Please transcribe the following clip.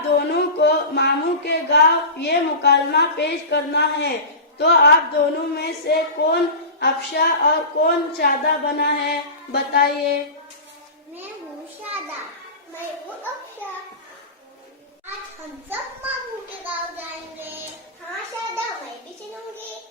आप दोनों को मामू के गांव ये मुकालमा पेश करना है। तो आप दोनों में से कौन अफशा और कौन शादा बना है, बताइए। मैं हूँ शादा। मैं हूँ अफशा। आज हम सब मामू के गांव जाएंगे। हाँ शादा, मैं भी चलूंगी।